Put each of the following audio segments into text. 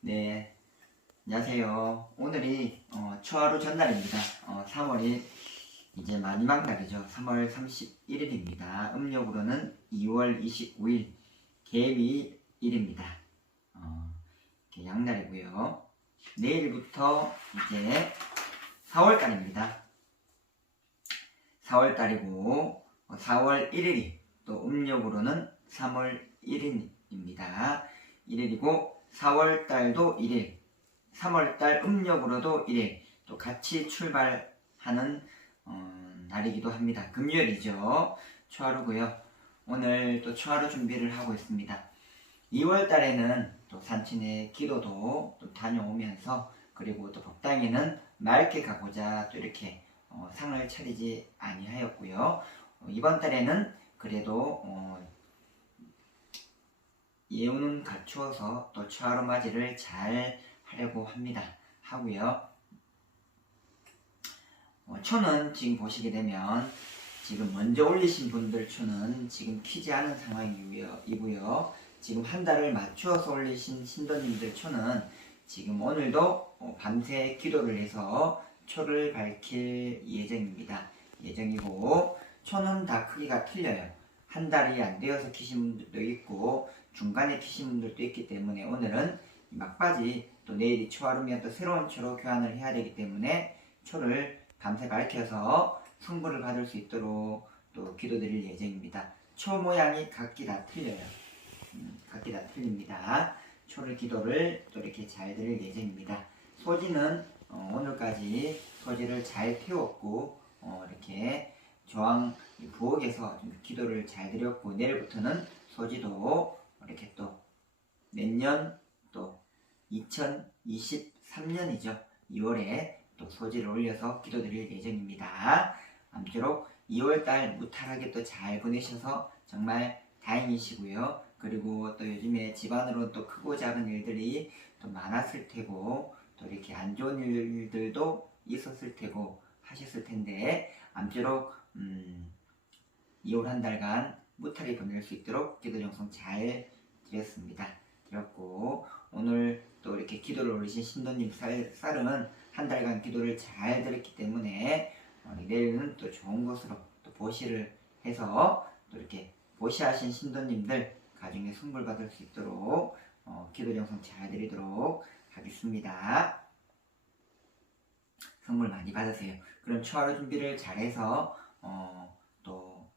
네, 안녕하세요. 오늘이 어, 초하루 전날입니다. 어, 3월이 이제 마지막 날이죠. 3월 31일입니다. 음력으로는 2월 29일 개미일입니다. 어, 양날이고요. 내일부터 이제 4월달입니다. 4월달이고 4월 1일이 또 음력으로는 3월 1일입니다. 1일이고 4월달도 1일, 3월달 음력으로도 1일 또 같이 출발하는 어, 날이기도 합니다. 금요일이죠. 초하루고요. 오늘 또 초하루 준비를 하고 있습니다. 2월달에는 또 산친의 기도도 또 다녀오면서 그리고 또 법당에는 맑게 가고자 또 이렇게 어, 상을 차리지 아니하였고요. 어, 이번 달에는 그래도 어, 예우는 갖추어서 또 초하루 맞이를 잘 하려고 합니다. 하고요. 어, 초는 지금 보시게 되면 지금 먼저 올리신 분들 초는 지금 키지 않은 상황이고요. 지금 한 달을 맞추어서 올리신 신도님들 초는 지금 오늘도 어, 밤새 기도를 해서 초를 밝힐 예정입니다. 예정이고 초는 다 크기가 틀려요. 한 달이 안 되어서 키신 분들도 있고 중간에 키신 분들도 있기 때문에 오늘은 이 막바지 또 내일이 초하루면 또 새로운 초로 교환을 해야 되기 때문에 초를 밤새 밝혀서 성불을 받을 수 있도록 또 기도드릴 예정입니다. 초 모양이 각기 다 틀려요. 음, 각기 다 틀립니다. 초를 기도를 또 이렇게 잘 드릴 예정입니다. 소지는 어, 오늘까지 소지를 잘 태웠고 어, 이렇게 조항 부엌에서 좀 기도를 잘 드렸고 내일부터는 소지도 이렇게 또 내년 또 2023년이죠. 2월에 또 소지를 올려서 기도드릴 예정입니다. 아무쪼록 2월달 무탈하게 또 잘 보내셔서 정말 다행이시고요. 그리고 또 요즘에 집안으로 또 크고 작은 일들이 또 많았을 테고 또 이렇게 안 좋은 일들도 있었을 테고 하셨을 텐데 아무쪼록 음, 2월 한 달간 무탈히 보낼 수 있도록 기도 정성 잘 드렸습니다. 드렸고 오늘 또 이렇게 기도를 올리신 신도님 쌀, 쌀은 한 달간 기도를 잘 드렸기 때문에 어, 내일은 또 좋은 것으로 또 보시를 해서 또 이렇게 보시하신 신도님들 가정에 선물 받을 수 있도록 어, 기도 정성 잘 드리도록 하겠습니다. 선물 많이 받으세요. 그럼 초하루 준비를 잘해서 어, 또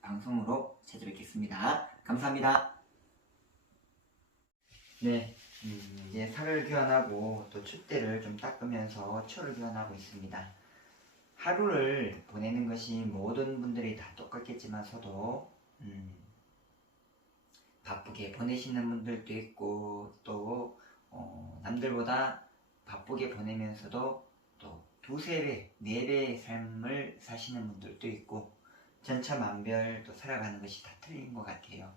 방송으로 찾아뵙겠습니다. 감사합니다. 네, 음, 이제 살을 교환하고 또 촛대를 좀 닦으면서 초를 교환하고 있습니다. 하루를 보내는 것이 모든 분들이 다 똑같겠지만서도 음, 바쁘게 보내시는 분들도 있고 또 어, 남들보다 바쁘게 보내면서도 또 두세 배, 네 배의 삶을 사시는 분들도 있고 전차만별 또 살아가는 것이 다 틀린 것 같아요.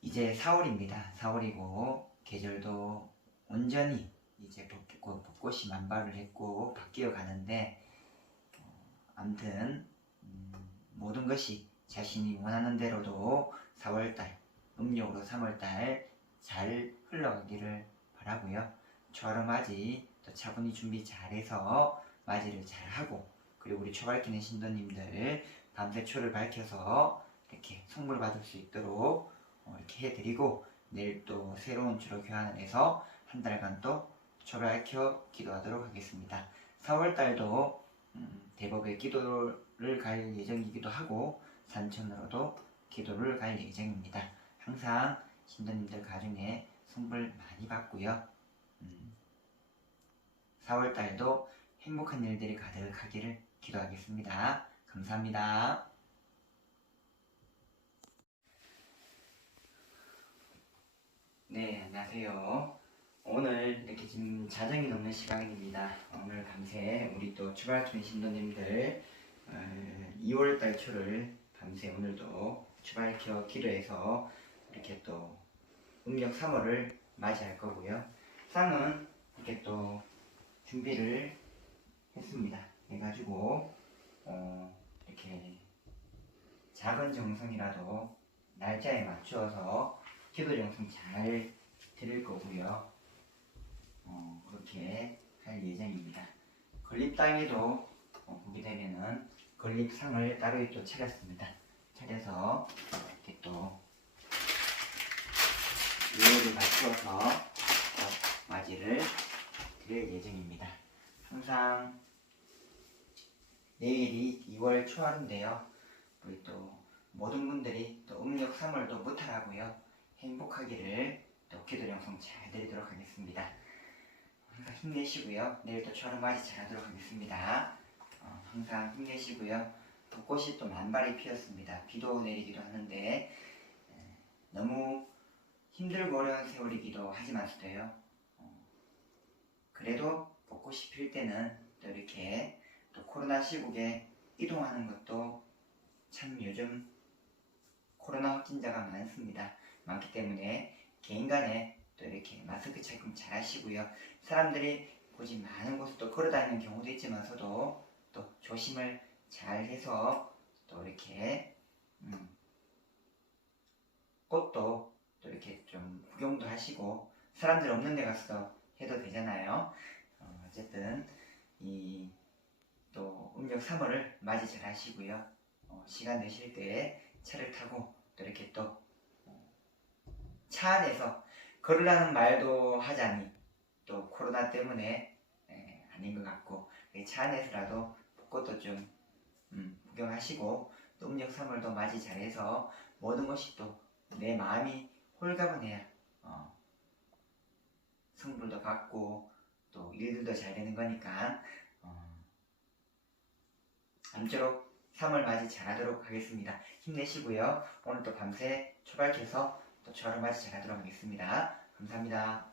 이제 4월입니다. 4월이고 계절도 온전히 이제 벚꽃, 벚꽃이 만발을 했고 바뀌어 가는데 어, 아무튼 음, 모든 것이 자신이 원하는 대로도 4월달 음력으로 3월달 잘 흘러가기를 바라고요. 초하루 맞이 또 차분히 준비 잘해서 맞이를 잘하고 그리고 우리 초 밝히는 신도님들 밤새 초를 밝혀서 이렇게 선물 받을 수 있도록 어, 이렇게 해드리고 내일 또 새로운 초로 교환을 해서 한 달간 또 밝혀 기도하도록 하겠습니다. 4월달도 음, 대법에 기도를 갈 예정이기도 하고 산천으로도 기도를 갈 예정입니다. 항상 신도님들 가정에 선물 많이 받고요. 음, 4월달도 행복한 일들이 가득하기를 기도하겠습니다. 감사합니다. 네, 안녕하세요. 오늘 이렇게 지금 자정이 넘는 시간입니다. 오늘 밤새 우리 또 추발팀 신도님들 어, 2월달 초를 밤새 오늘도 추발켜 기도해서 이렇게 또 음력 3월을 맞이할 거고요. 쌍은 이렇게 또 준비를 했습니다. 해가지고 어, 이렇게 작은 정성이라도 날짜에 맞추어서 기도 정성 잘 드릴 거고요. 어, 그렇게 할 예정입니다. 건립당에도 어, 보게 되면은 건립상을 따로 또 차렸습니다. 차려서 이렇게 또 예를 맞추어서 또 맞이를 드릴 예정입니다. 항상 내일이 2월 초하루인데요. 우리 또 모든 분들이 또 음력 3월도 무탈하고요. 행복하기를 또 기도 영상 잘 드리도록 하겠습니다. 항상 힘내시고요. 내일 또 초하루 맞이 잘 하도록 하겠습니다. 어, 항상 힘내시고요. 벚꽃이 또 만발히 피었습니다. 비도 내리기도 하는데 에, 너무 힘들고 어려운 세월이기도 하지만 서도요. 어, 그래도 벚꽃이 필 때는 또 이렇게 또 코로나 시국에 이동하는 것도 참 요즘 코로나 확진자가 많습니다. 많기 때문에 개인 간에 또 이렇게 마스크 착용 잘 하시고요. 사람들이 굳이 많은 곳을 또 걸어다니는 경우도 있지만서도 또 조심을 잘 해서 또 이렇게 음, 꽃도 또 이렇게 좀 구경도 하시고 사람들 없는 데 가서 해도 되잖아요. 어, 어쨌든 이 또 음력 3월을 맞이 잘 하시고요. 어, 시간 되실 때 차를 타고 또 이렇게 또 차 안에서 걸으라는 말도 하자니 또 코로나 때문에 에, 아닌 것 같고 이차 안에서라도 벚꽃도 좀 음, 구경하시고 또 음력 3월도 맞이 잘해서 모든 것이 또 내 마음이 홀가분해야 어, 성불도 받고 또 일들도 잘 되는 거니까 어, 아무쪼록 3월 맞이 잘하도록 하겠습니다. 힘내시고요. 오늘 또 밤새 초발켜서 또 초하루 맞이 잘하도록 하겠습니다. 감사합니다.